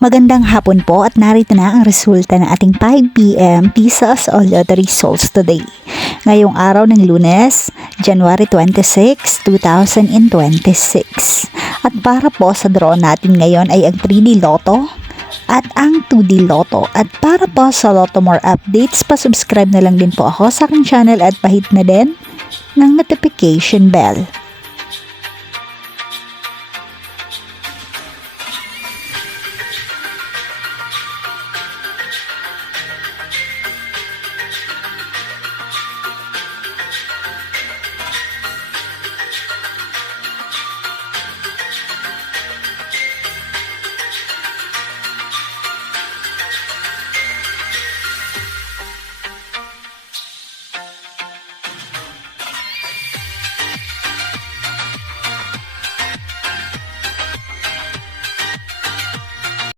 Magandang hapon po at narito na ang resulta ng ating 5 p.m. Pisas o Lottery results today. Ngayong araw ng Lunes, January 26, 2026. At para po sa draw natin ngayon ay ang 3D Lotto at ang 2D Lotto. At para po sa Lotto More updates, pa-subscribe na lang din po ako sa aking channel at pahit na din ng notification bell.